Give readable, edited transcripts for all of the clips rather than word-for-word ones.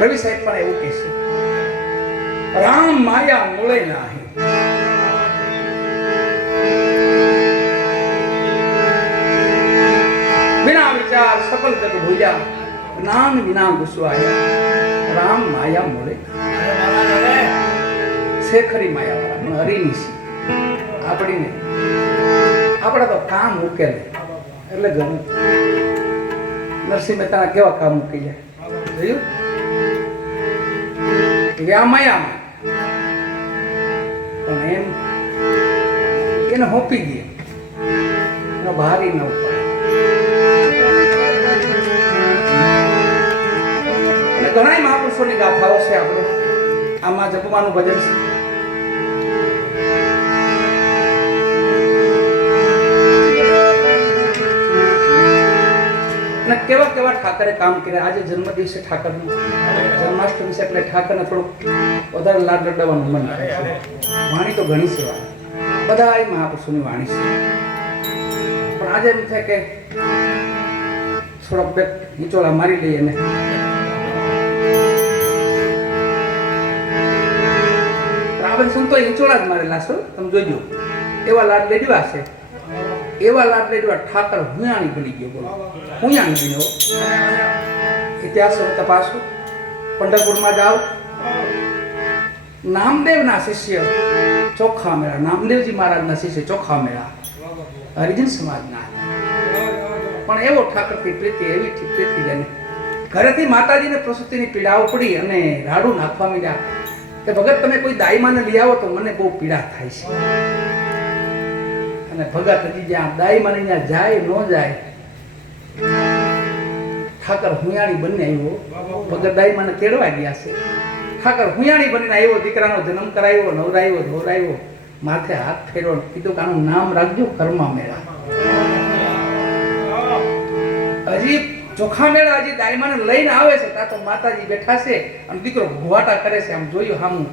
રવિ સાહેબ પણ એવું કહે છે, રામ માયા મૂળે નાહી. વિના વિચાર સકલ જગ ભૂલ્યા, જ્ઞાન વિના ઘુસવાયા, રામ માયા મૂળે. શેખરી માયા વાળા હરિની છે આપણી ને. આપણા તો કામ મૂકેલે એટલે ગમે. નરસિંહ મહેતા કેવા કામ મૂકી જાય જોયું? વ્યામાયા પણ એમ એને હોપી દે, એનો ભારી ન ઉપાય. અને ઘણા મહાપુરુષોની ગાથાઓ છે. આપણે આમાં જપવાનું ભજન છે. કેવા કેવા ઠાકરે કામ કર્યા. આજે જન્મદિવસે ઠાકરનો જન્માષ્ટમી છે એટલે ઠાકરને થોડુંક વધારે લાડ લડાવવાનું મન થાય છે. વાણી તો ઘણી છે, બધા એ મહાપુરુષોની વાણી છે. પણ આજે એમ થાય કે થોડોક બે નીચોળા મારી લઈએ ને રાવણ સંતો નીચોળા જ મારેલા છો. તમે જોજો એવા લાડ લેડવા છે, એવા લાડ લેડવા ઠાકર હુયાણી બની ગયો. બોલો હુયાણી બન્યો. ઇતિહાસ તપાસો, પંઢરપુરમાં જાઓ, નામદેવના શિષ્ય ચોખા મેળા, નામદેવજી મહારાજના શિષ્ય ચોખા મેળા હરિજન સમાજના. પણ એવો ઠાકરથી પ્રીતિ, એવી પ્રીતિ જેને ઘરેથી માતાજીને પ્રસૂતિની પીડાઓ પડી અને રાડું નાખવા માંડ્યા કે ભગત તમે કોઈ દાઈમાને લઈ આવો તો મને બહુ પીડા થાય છે. અને ભગત હજી જ્યાં દાઈમાને ત્યાં જાય ન જાય, ઠાકર હુયાણી બનીને આવ્યો. ભગત દાઈમાને તેડવા ગયા છે. ઠાકર હુયાણી બનીને આવ્યો, દીકરાનો જન્મ કરાવ્યો, નવરાવ્યો, ધોરાવ્યો, માથે હાથ ફેરવો, કીધું કે આનું નામ રાખજો કર્મા મેળા. હજી ચોખા મેળા હજી દાઈમાને લઈને આવે છે ત્યાં તો માતાજી બેઠા છે અને દીકરો ભુવાટા કરે છે. આમ જોયું, હામું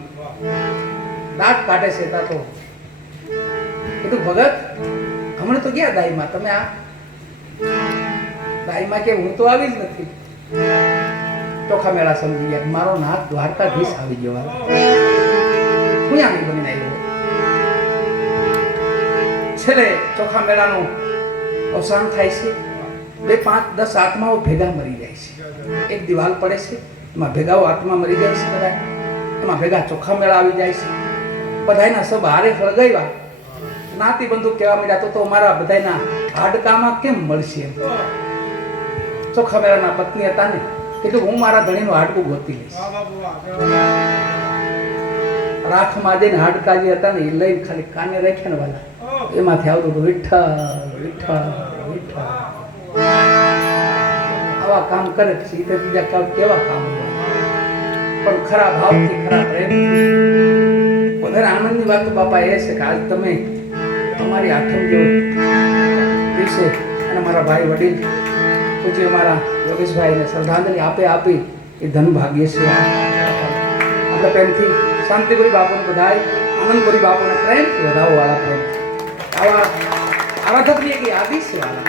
દાંત કાઢે છે. ત્યાં તો કીધું ભગત હમણાં તો ગયા દાઈમાં, તમે આ દાઈમાં કે હું તો આવી જ નથી. ચોખા મેળા સમજી ગયા મારો નાથ દ્વારકાધીશ આવી ગયો. હુયાણી બનીને આવ્યો. છેલ્લે ચોખા મેળાનું અવસાન થાય છે. 2, 5, 10 આત્માઓ ભેગા મરી જાય છે. એક દિવાલ પડે છે, એમાં ભેગાઓ આત્મા મરી જાય છે. બધા એમાં ભેગા ચોખા મેળા આવી જાય છે. બધાના સબ હારે સળગાવ્યા. નાતી બંધુ કહેવા માંડ્યા તો મારા બધાના હાડકામાં કેમ મળશે? ચોખા મેળાના પત્ની હતા ને, કીધું હું મારા ધણીનું હાડકું ગોતી લઈશ. રાખમાં જઈને હાડકા જે હતા ને એ લઈને ખાલી કાને રાખ્યા ને વાલા, એમાંથી આવતું હતું વિઠ્ઠલ વિઠ્ઠલ વિઠ્ઠલ. આવા કામ કરે પછી બીજા કામ કેવા કામ હોય? પણ ખરા ભાવથી, ખરા પ્રેમથી. વધારે આનંદની વાત તો બાપા એ છે કે આજ તમે અમારી આઠમ જેવો દિવસે અને મારા ભાઈ વડીલ પૂજ્ય મારા યોગેશભાઈને શ્રદ્ધાંજલિ આપી એ ધન ભાગ્ય છે. આપણે પ્રેમથી શાંતિપુરી બાપુને બધાય આનંદપુરી બાપુને પ્રેમથી વધાવો વાળા પ્રેમ. આવા આરાધકની એક યાદી છે વાળા.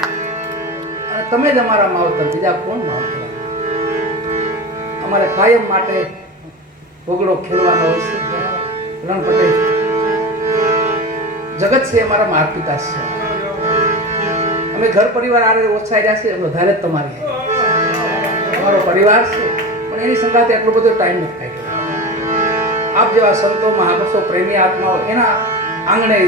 અને તમે જ અમારા માવતર, બીજા કોણ માવતર? અમારે કાયમ માટે ભોગડો ખેલવાનો હોય છે. રણ પટેલ જગત છે અમારા માતા પિતા છે. અમે ઘર પરિવાર આરે ઓછા રહ્યા છે, વધારે તમારી અમારો પરિવાર છે. પણ પણ એની સંગાતે એટલો બધો ટાઈમ નથી કાઢ્યો. આપ જેવા સંતો મહાપુરુષો પ્રેમી આત્માઓ એના આંગણે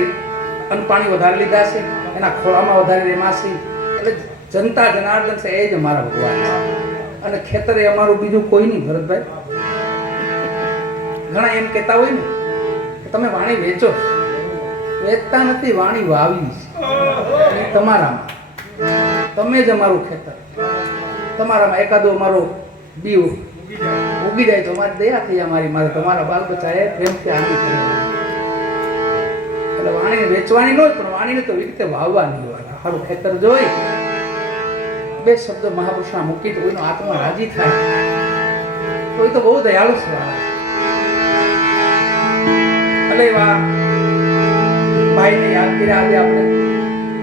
અન્ન પાણી વધારે લીધા છે, એના ખોળામાં વધારે રેમાશે. એટલે જનતા જનાર્દન છે એ જ અમારા ભગવાન છે. અને ખેતર એ અમારું બીજું કોઈ નહીં ભરતભાઈ. ઘણા એમ કહેતા હોય ને કે તમે વાણી વેચો, વેચતા નથી, વાણી વાવી છે તમારામાં. તમે જ અમારું ખેતર, તમારામાં એકાદો અમારો બી ઉગી જાય તો અમારી દયા થઈ અમારી મારે તમારા બાલ બચ્ચાએ પ્રેમથી આનંદ કર્યો. એટલે વાણીને વેચવાની ન જ, પણ વાણીને તો એવી રીતે વાવવાની હોય. સારું ખેતર જોઈ બે શબ્દો મહાપુરુષના મૂકી તો એનો આત્મા રાજી થાય તો એ તો બહુ દયાળુ છે. એટલે એવા ભાઈને યાદ કર્યા આજે આપણે.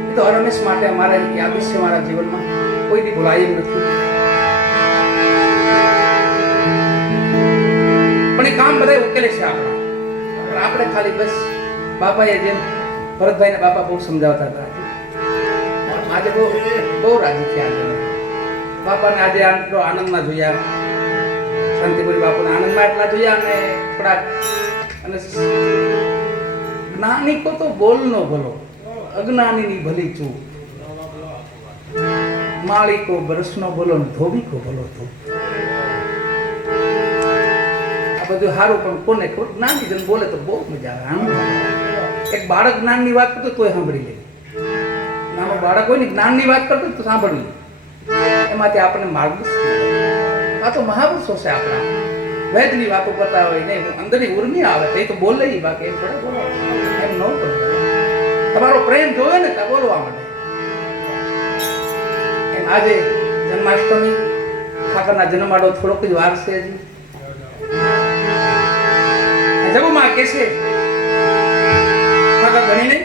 એ તો હરમેશ માટે અમારે યાદ છે મારા જીવનમાં, કોઈ દી ભૂલાય એમ નથી. પણ એ કામ બધા ઉકેલે છે આપણા. આપણે ખાલી બસ બાપાએ જેમ ભરતભાઈને બાપા બહુ સમજાવતા હતા, આજે બહુ રાજી થયા. બાપાને આજે આટલો આનંદમાં જોયા, શાંતિપુરી બાપુને આનંદમાં એટલા જોયા. અને થોડાક અને જ્ઞાની કો તો બોલ નો ભલો, અજ્ઞાનીની ભલી ચૂક. માળી કો બરસનો બોલો, ધોબી કો ભલો ધૂપ. આ બધું સારું, પણ કોને ખબર? જ્ઞાની જન બોલે તો બહુ મજા આવે. એક બાળક જ્ઞાનની વાત કરતો તોય સાંભળી લે. નાનો બાળક હોય ને જ્ઞાનની વાત કરતો તો સાંભળવી, એમાંથી આપણને માર્ગદર્શન. આ તો મહાપુરુષો છે આપણા. વેદની વાતો કરતા હોય ને અંદરની ઉર્મી આવે તો એ તો બોલે, બાકી એમ થોડે બોલો, એમ ન બોલે. તમારો પ્રેમ જોવે ને ત્યાં બોલવા માટે. એમ આજે જન્માષ્ટમી, ઠાકરના જન્માડો થોડોક જ વાર છે હજી. જગુમાં કે છે ઠાકર ગણીને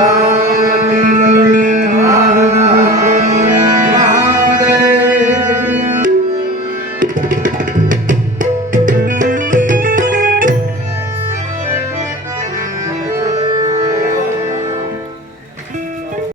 બાપા